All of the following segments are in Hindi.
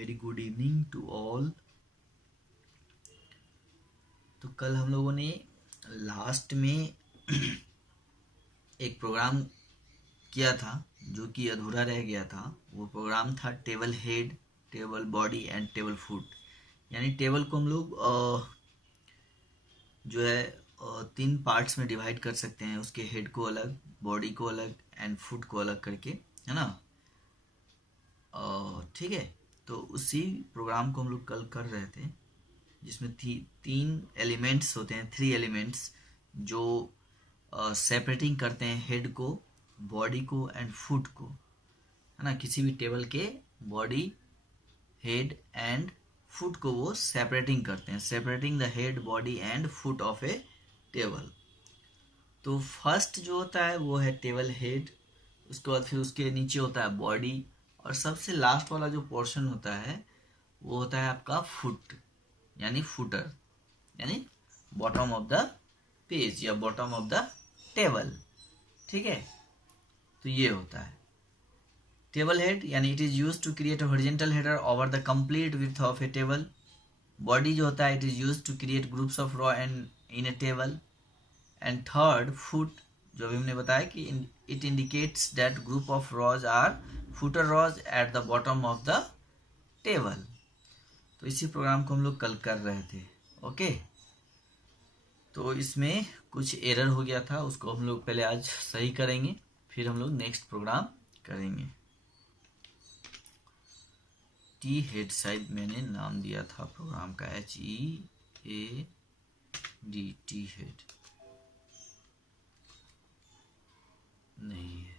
Very good evening to all. तो कल हम लोगों ने लास्ट में एक प्रोग्राम किया था जो कि अधूरा रह गया था। वो प्रोग्राम था table head, table body and table foot. यानी टेबल को हम लोग जो है तीन पार्ट्स में डिवाइड कर सकते हैं, उसके हेड को अलग, बॉडी को अलग एंड फुट को अलग करके, है ना। ठीक है। तो उसी प्रोग्राम को हम लोग कल कर रहे थे, जिसमें तीन एलिमेंट्स होते हैं, थ्री एलिमेंट्स जो सेपरेटिंग करते हैं हेड को, बॉडी को एंड फुट को, है ना। किसी भी टेबल के बॉडी, हेड एंड फुट को वो सेपरेटिंग करते हैं, separating the head, body and foot of a table. तो फर्स्ट जो होता है वो है टेबल हेड, उसके बाद फिर उसके नीचे होता है बॉडी, और सबसे लास्ट वाला जो पोर्शन होता है वो होता है आपका फुट, यानी फुटर, यानी बॉटम ऑफ द पेज या बॉटम ऑफ द टेबल। ठीक है। तो ये होता है टेबल हेड, यानी it is use to create a horizontal header over the complete width of a table. Body जो होता है it is use to create groups of row and in a table. And third foot, जो अभी हमने बताया कि it indicates that group of rows are footer rows eight the bottom of the table. तो इसी प्रोग्राम को हम लोग कल कर रहे थे। ओके। तो इसमें कुछ एरर हो गया था, उसको हम लोग पहले आज सही करेंगे, फिर हम लोग नेक्स्ट प्रोग्राम करेंगे। टी हेड शायद मैंने नाम दिया था प्रोग्राम का, HEAD, टी हेड नहीं है।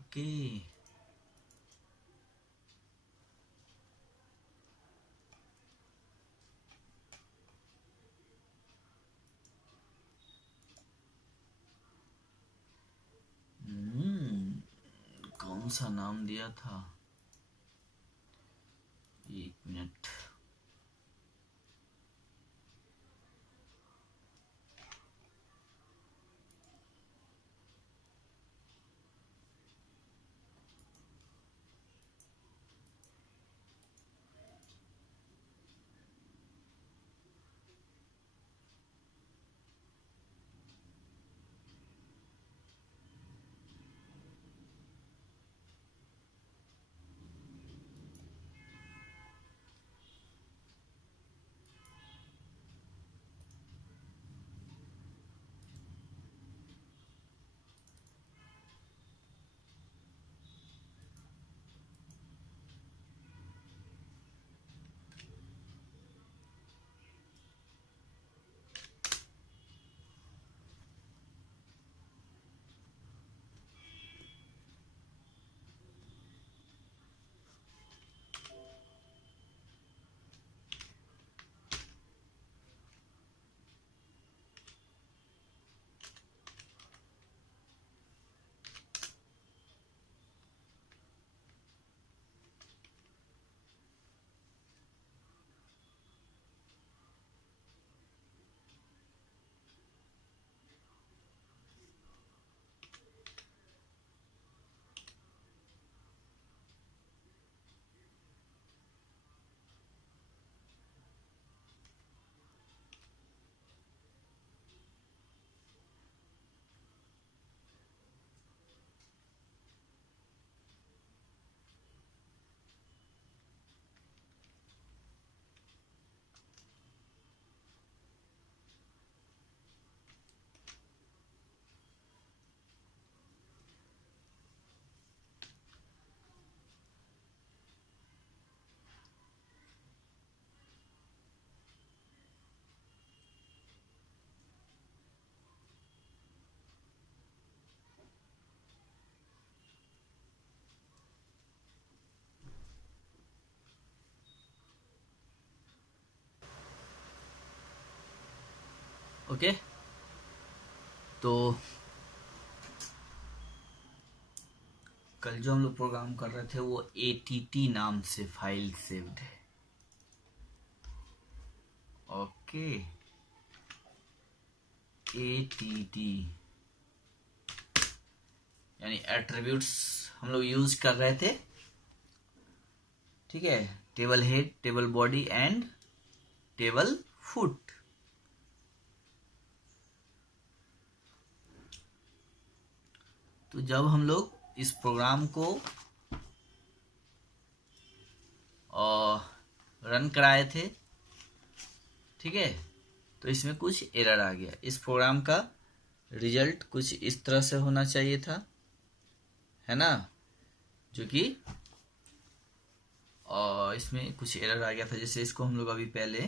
ओके। कौन सा नाम दिया था, एक मिनट। ओके। तो कल जो हम लोग प्रोग्राम कर रहे थे वो ATT नाम से फाइल सेव्ड है। ओके। ATT यानी एट्रीब्यूट्स हम लोग यूज कर रहे थे ठीक है, table head, table body and table foot. तो जब हम लोग इस प्रोग्राम को रन कराए थे, ठीक है, तो इसमें कुछ एरर आ गया। इस प्रोग्राम का रिजल्ट कुछ इस तरह से होना चाहिए था, है ना, जो कि इसमें कुछ एरर आ गया था। जैसे इसको हम लोग अभी पहले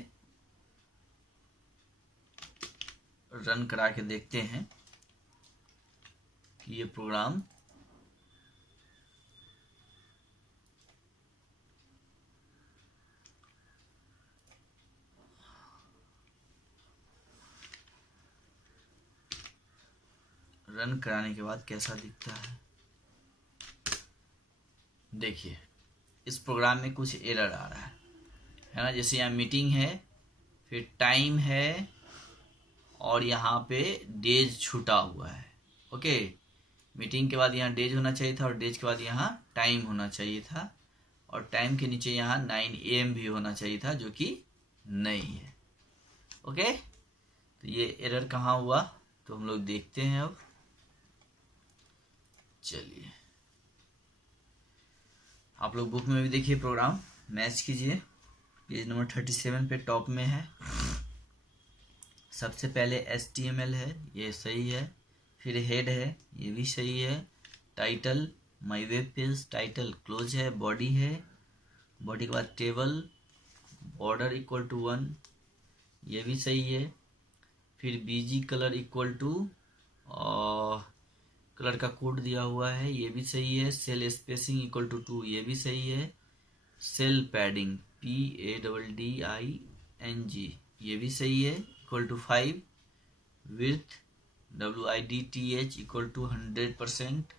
रन करा के देखते हैं कि ये प्रोग्राम रन कराने के बाद कैसा दिखता है। देखिए, इस प्रोग्राम में कुछ एरर आ रहा है ना। जैसे यहाँ मीटिंग है, फिर टाइम है, और यहाँ पे डेज छूटा हुआ है। ओके, मीटिंग के बाद यहाँ डेज होना चाहिए था, और डेज के बाद यहाँ टाइम होना चाहिए था, और टाइम के नीचे यहाँ 9 AM भी होना चाहिए था, जो कि नहीं है। ओके, तो ये एरर कहाँ हुआ तो हम लोग देखते हैं। अब चलिए, आप लोग बुक में भी देखिए, प्रोग्राम मैच कीजिए। पेज नंबर 37 पे टॉप में है। सबसे पहले HTML है, ये सही है। फिर हेड है, ये भी सही है। Title my web page, title close है। बॉडी है, बॉडी के बाद टेबल, बॉर्डर इक्वल टू 1, ये भी सही है। फिर BG colour equal to colour का कोड दिया हुआ है, ये भी सही है। सेल स्पेसिंग इक्वल टू 2, ये भी सही है। सेल पैडिंग PADDING, ये भी सही है, equal to 5। Width WIDTH equal to 100%,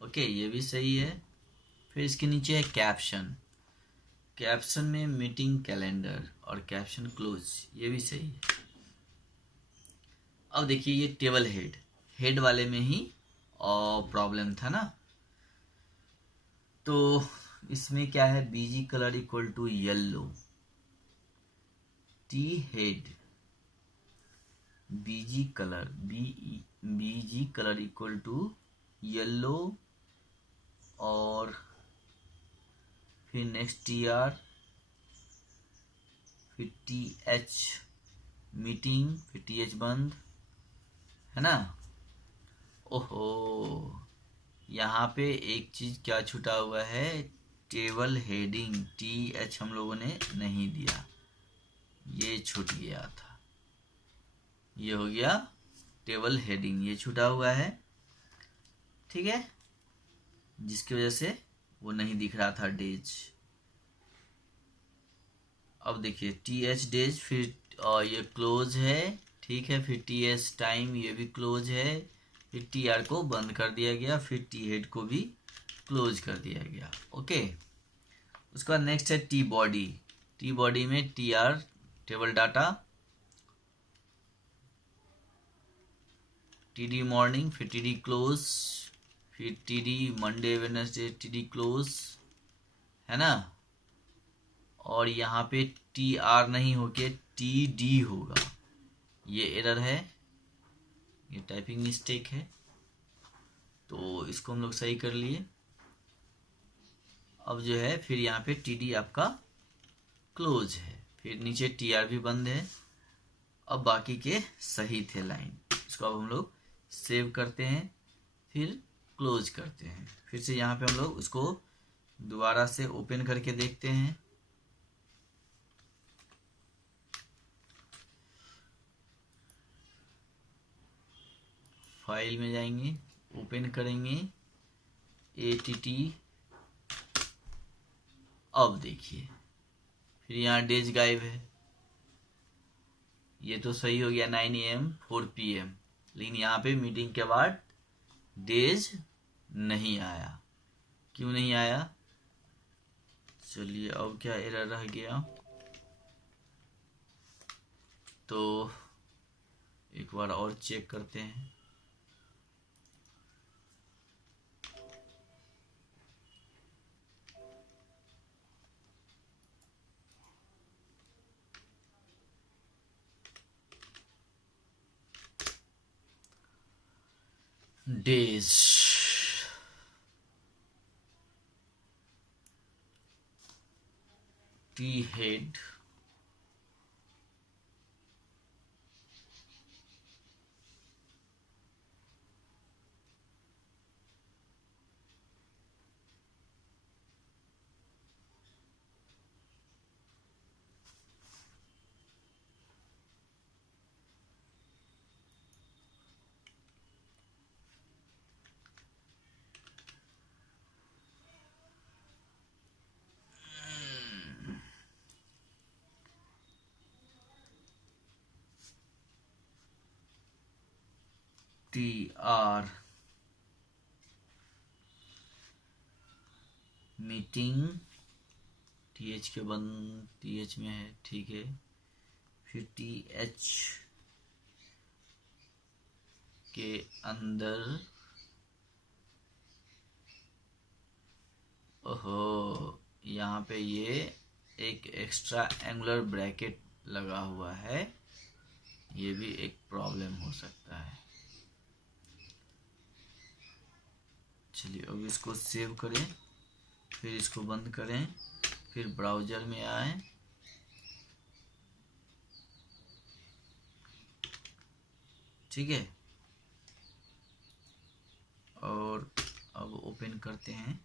okay, ये भी सही है। फिर इसके नीचे है कैप्शन, कैप्शन में मीटिंग कैलेंडर और कैप्शन क्लोज, ये भी सही है। अब देखिए, ये टेबल हेड, हेड वाले में ही प्रॉब्लम था ना। तो इसमें क्या है, BG colour equal to yellow, T head BG colour BG colour equal to yellow, और फिर नेक्स्ट TR, फिर TH मीटिंग, फिर TH बंद, है ना। ओहो, यहाँ पे एक चीज क्या छूटा हुआ है, टेबल हेडिंग TH हम लोगों ने नहीं दिया, ये छूट गया था। ये हो गया टेबल हेडिंग, ये छूटा हुआ है, ठीक है, जिसकी वजह से वो नहीं दिख रहा था डेज। अब देखिए, TH डेज, फिर ये क्लोज है, ठीक है। फिर TH टाइम, ये भी क्लोज है। फिर TR को बंद कर दिया गया, फिर T हेड को भी क्लोज कर दिया गया। ओके, उसके बाद नेक्स्ट है T बॉडी, T बॉडी में TR table data, TD morning, फिर TD क्लोज, फिर TD Monday Wednesday TD close, है ना। और यहाँ पे TR नहीं होके TD होगा, ये एरर है, ये टाइपिंग मिस्टेक है, तो इसको हम लोग सही कर लिए। अब जो है, फिर यहाँ पे TD आपका क्लोज है, फिर नीचे TR भी बंद है। अब बाकी के सही थे लाइन, इसको अब हम लोग सेव करते हैं, फिर क्लोज करते हैं। फिर से यहाँ पे हम लोग उसको दोबारा से ओपन करके देखते हैं। फाइल में जाएंगे, ओपन करेंगे, ATT। अब देखिए, फिर यहाँ डेज गायब है, ये तो सही हो गया 9 AM 4 PM, लेकिन यहाँ पे मीटिंग के बाद डेज नहीं आया। क्यों नहीं आया, चलिए, अब क्या एरर रह गया, तो एक बार और चेक करते हैं। Days, T head, T R, meeting, T H के बंद, टी एच में है, ठीक है। फिर टी एच के अंदर, ओहो, यहाँ पे ये एक एक्स्ट्रा एंगुलर ब्रैकेट लगा हुआ है, ये भी एक प्रॉब्लम हो सकता है। चलिए अब इसको सेव करें, फिर इसको बंद करें, फिर ब्राउज़र में आए, ठीक है। और अब ओपन करते हैं।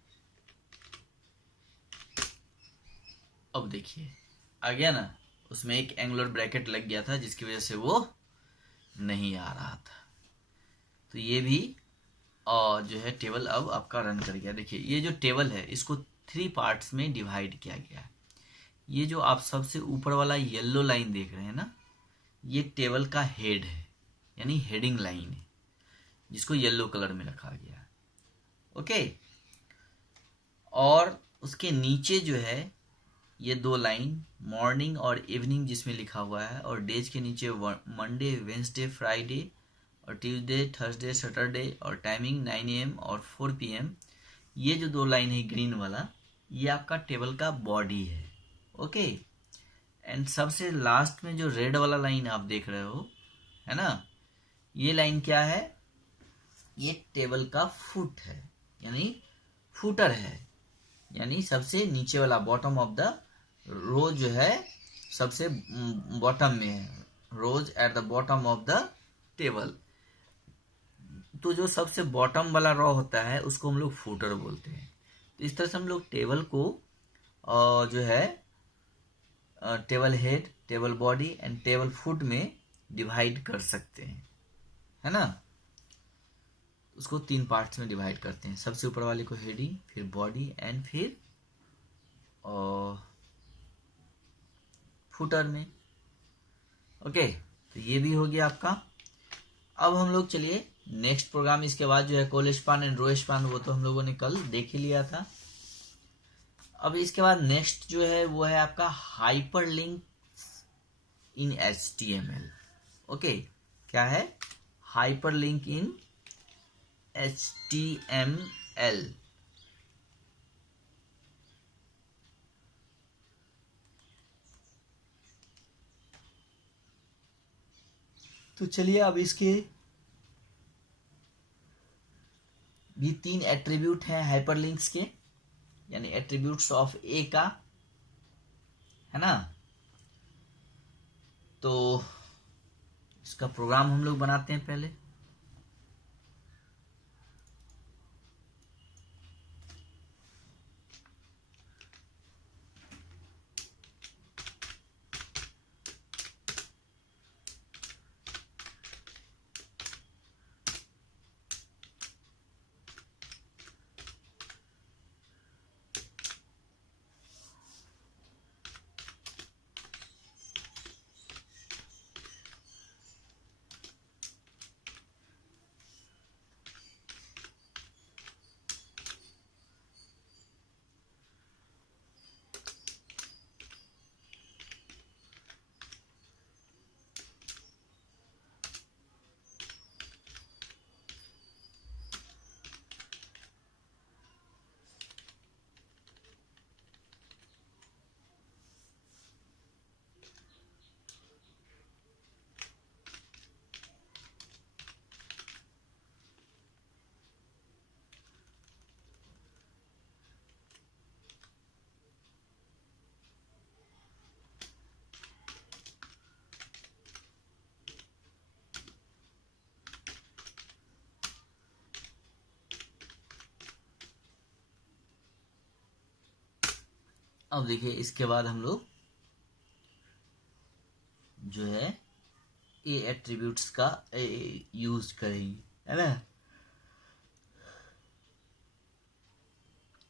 अब देखिए आ गया ना, उसमें एक एंगुलर ब्रैकेट लग गया था जिसकी वजह से वो नहीं आ रहा था। तो ये भी और जो है टेबल अब आपका रन कर गया। देखिए ये जो टेबल है इसको 3 पार्ट्स में डिवाइड किया गया है। ये जो आप सबसे ऊपर वाला येलो लाइन देख रहे हैं ना, ये टेबल का हेड है, यानी हेडिंग लाइन है, जिसको येलो कलर में रखा गया है। ओके, और उसके नीचे जो है ये 2 लाइन मॉर्निंग और इवनिंग जिसमें लिखा हुआ है, और डेज के नीचे मंडे, वेंसडे, फ्राइडे और ट्यूसडे, थर्सडे, सैटरडे, और टाइमिंग 9 AM और 4 PM। ये जो 2 लाइन है ग्रीन वाला, ये आपका टेबल का बॉडी है। ओके, एंड सबसे लास्ट में जो रेड वाला लाइन आप देख रहे हो, है ना, ये लाइन क्या है? ये टेबल का फुट है, यानी फुटर है, यानी सबसे नीचे वाला, बॉटम ऑफ द रो जो है सबसे बॉटम में है, rose at the bottom of the table. तो जो सबसे बॉटम वाला रो होता है उसको हम लोग फुटर बोलते हैं। तो इस तरह से हम लोग टेबल को जो है table head, table body and table foot में डिवाइड कर सकते हैं, है ना। उसको 3 पार्ट्स में डिवाइड करते हैं, सबसे ऊपर वाले को हेडिंग, फिर बॉडी एंड फिर फुटर में। ओके, तो ये भी हो गया आपका। अब हम लोग चलिए नेक्स्ट प्रोग्राम, इसके बाद जो है कोलेस्पान एंड रोएस्पान, वो तो हम लोगों ने कल देख ही लिया था। अब इसके बाद नेक्स्ट जो है वो है आपका हाइपरलिंक इन HTML। ओके, क्या है? हाइपरलिंक इन HTML। तो चलिए अब इसके भी 3 एट्रीब्यूट हैं हाइपरलिंक्स के, यानी एट्रीब्यूट्स ऑफ ए का, है ना। तो इसका प्रोग्राम हम लोग बनाते हैं पहले। अब देखिए इसके बाद हम लोग जो है ए एट्रीब्यूट्स का यूज करेंगे, है ना।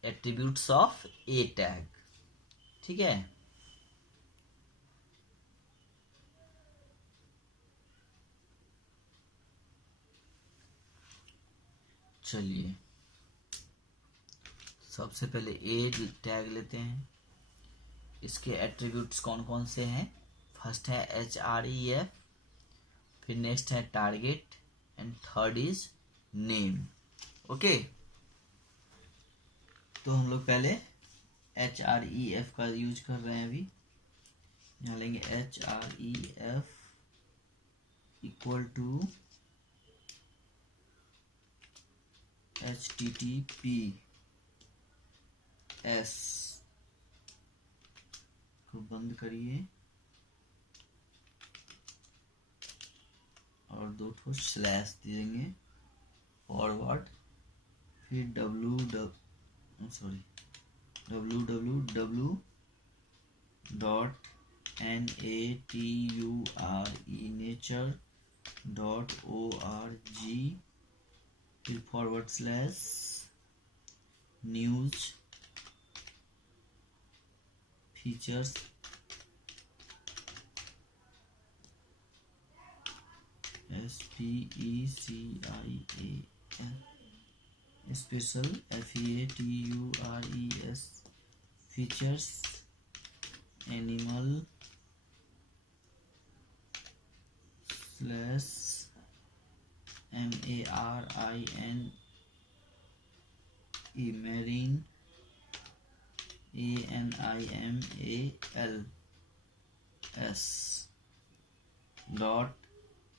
एट्रीब्यूट्स ऑफ ए टैग, ठीक है। चलिए सबसे पहले ए टैग लेते हैं। इसके एट्रीब्यूट्स कौन कौन से हैं? फर्स्ट है href, फिर नेक्स्ट है target and third is name. Okay, तो हम लोग पहले href का यूज कर रहे हैं। अभी यहाँ लेंगे href इक्वल टू https को बंद करिए और 2 स्लैश देंगे फॉरवर्ड, फिर www.nature.org, फिर forward slash news features SPECIAL special FEATURES features animal slash MARINE marine ANIMALS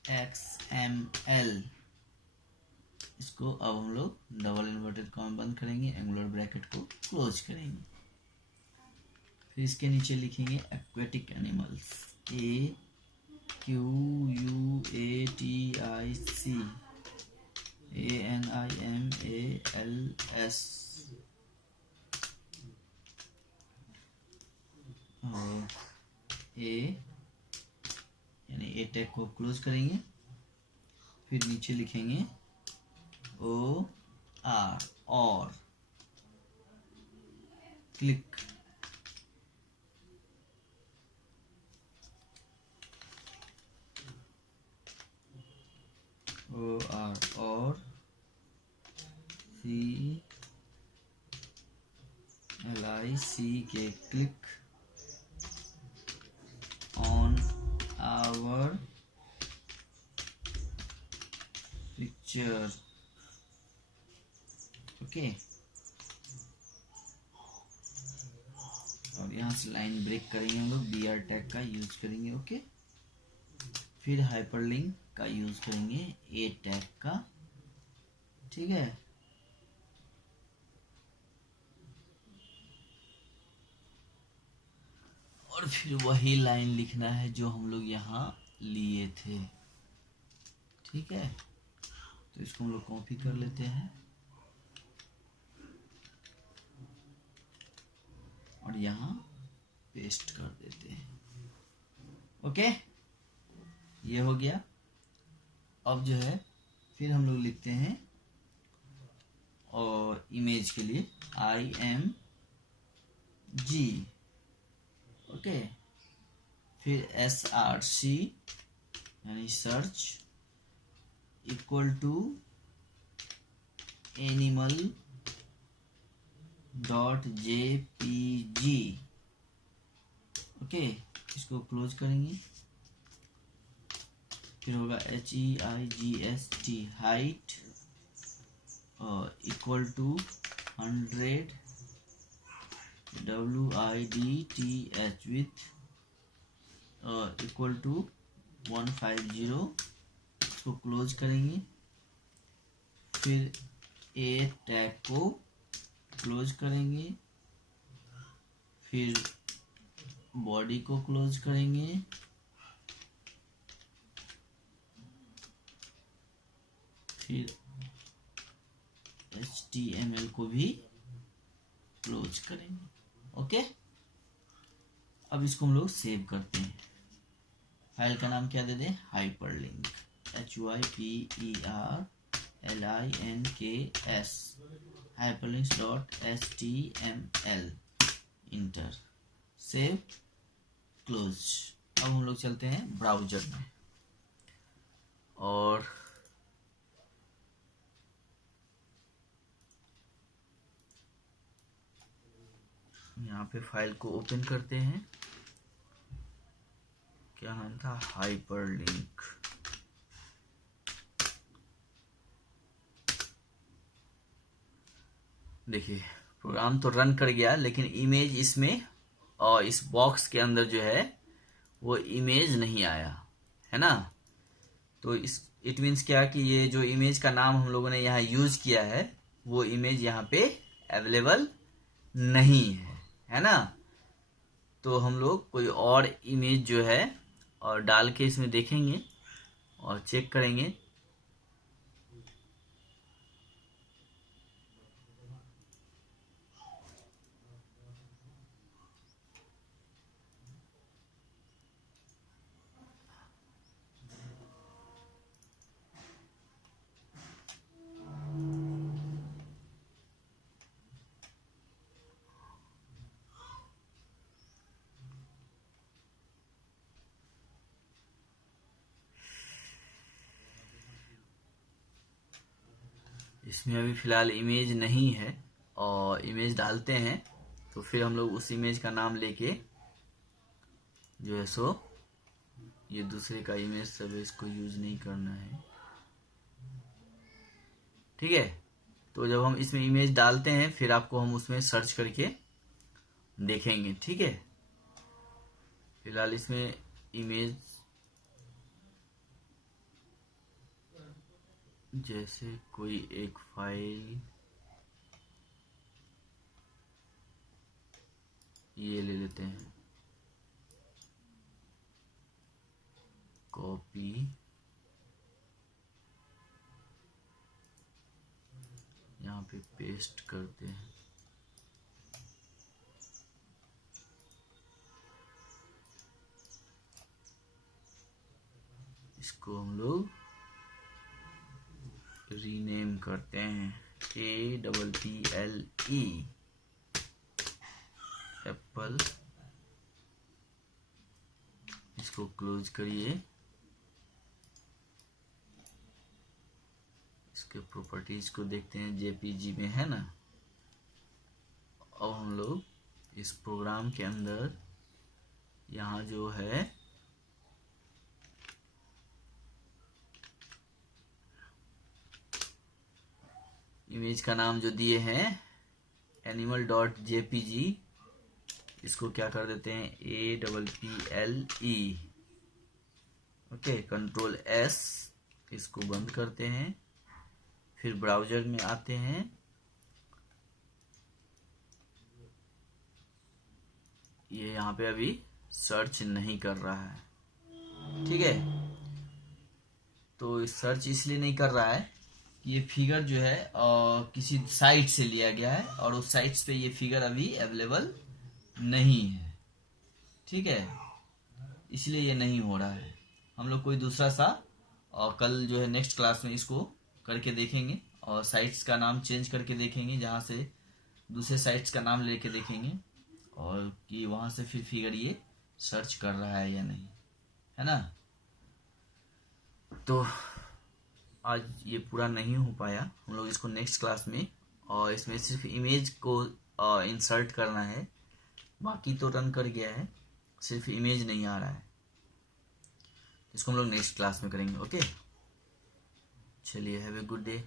.xml। इसको अब हम लोग डबल इन्वर्टेड कॉमा बंद करेंगे, एंगुलर ब्रैकेट को क्लोज करेंगे। फिर इसके नीचे लिखेंगे एक्वेटिक एनिमल्स AQUATIC ANIMALS और यानी ए टैग को क्लोज करेंगे। फिर नीचे लिखेंगे OR और क्लिक, OR और CLIC के click on our picture. Okay, और यहाँ से लाइन ब्रेक करेंगे हम लोग, BR टैग का यूज करेंगे। ओके, फिर हाइपरलिंक का यूज करेंगे ए टैग का, ठीक है। और फिर वही लाइन लिखना है जो हम लोग यहाँ लिए थे, ठीक है। तो इसको हम लोग कॉपी कर लेते हैं और यहाँ पेस्ट कर देते हैं। ओके, ये हो गया। अब जो है फिर हम लोग लिखते हैं और इमेज के लिए IMG। ओके, फिर SRC यानी search equal to animal.jpg। Okay, इसको क्लोज करेंगे। फिर होगा HEIGST height equal to 100 WIDTH width equal to 150। इसको क्लोज करेंगे। फिर ए टैग को क्लोज करेंगे, फिर बॉडी को क्लोज करेंगे, फिर HTML को भी क्लोज करेंगे। ओके, अब इसको हम लोग सेव करते हैं। फाइल का नाम क्या दे दें, hyperlink, HYPERLINKS hyperlinks.html। Inter, save, close. अब हम लोग चलते हैं ब्राउजर में और यहाँ पे फाइल को ओपन करते हैं। क्या नाम था, हाइपरलिंक। देखिए प्रोग्राम तो रन कर गया, लेकिन इमेज इसमें और इस बॉक्स के अंदर जो है वो इमेज नहीं आया है ना। तो इस इट मीन्स क्या कि ये जो इमेज का नाम हम लोगों ने यहाँ यूज किया है वो इमेज यहाँ पे अवेलेबल नहीं है ना। तो हम लोग कोई और इमेज जो है और डाल के इसमें देखेंगे और चेक करेंगे। इसमें अभी फिलहाल इमेज नहीं है और इमेज डालते हैं तो फिर हम लोग उस इमेज का नाम लेके जो है सो, ये दूसरे का इमेज सब इसको यूज नहीं करना है, ठीक है। तो जब हम इसमें इमेज डालते हैं फिर आपको हम उसमें सर्च करके देखेंगे, ठीक है। फिलहाल इसमें इमेज जैसे कोई एक फाइल ये ले लेते हैं, कॉपी, यहाँ पे पेस्ट करते हैं। इसको हम लोग रीनेम करते हैं, APPLE, एप्पल। इसको क्लोज करिए। इसके प्रॉपर्टीज को देखते हैं, JPG में है ना। अब हम लोग इस प्रोग्राम के अंदर यहाँ जो है इमेज का नाम जो दिए हैं animal.jpg, इसको क्या कर देते हैं, APPLE, ओके। कंट्रोल S, इसको बंद करते हैं। फिर ब्राउजर में आते हैं, ये यहाँ पे अभी सर्च नहीं कर रहा है, ठीक है। तो सर्च इसलिए नहीं कर रहा है, ये फिगर जो है किसी साइट से लिया गया है और उस साइट्स पे ये फिगर अभी अवेलेबल नहीं है, ठीक है। इसलिए ये नहीं हो रहा है। हम लोग कोई दूसरा सा और कल जो है नेक्स्ट क्लास में इसको करके देखेंगे और साइट्स का नाम चेंज करके देखेंगे, जहाँ से दूसरे साइट्स का नाम लेके देखेंगे और कि वहाँ से फिर फिगर ये सर्च कर रहा है या नहीं, है ना। तो आज ये पूरा नहीं हो पाया, हम लोग इसको नेक्स्ट क्लास में, और इसमें सिर्फ इमेज को इंसर्ट करना है, बाकी तो रन कर गया है, सिर्फ इमेज नहीं आ रहा है। इसको हम लोग नेक्स्ट क्लास में करेंगे, ओके। चलिए, हैव ए गुड डे।